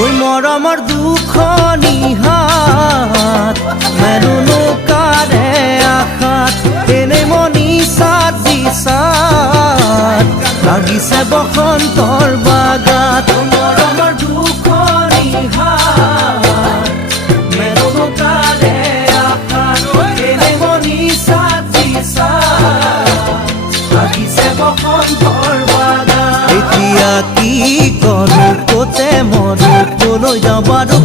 ওই মৰমৰ দুখনি হাত মেৰুনো কাৰে আশাত এনেই মনি চাত দিছাত লাগিছে বসন্তৰ বাগাত মৰমৰ দুখনি হাত মেৰুনো কাৰে আশাত এনেই মনি চাত দিছাত লাগিছে বসন্তৰ বাগাত এতিয়া কি কৰো কতে মৰো কলৈ যাওঁ বাৰু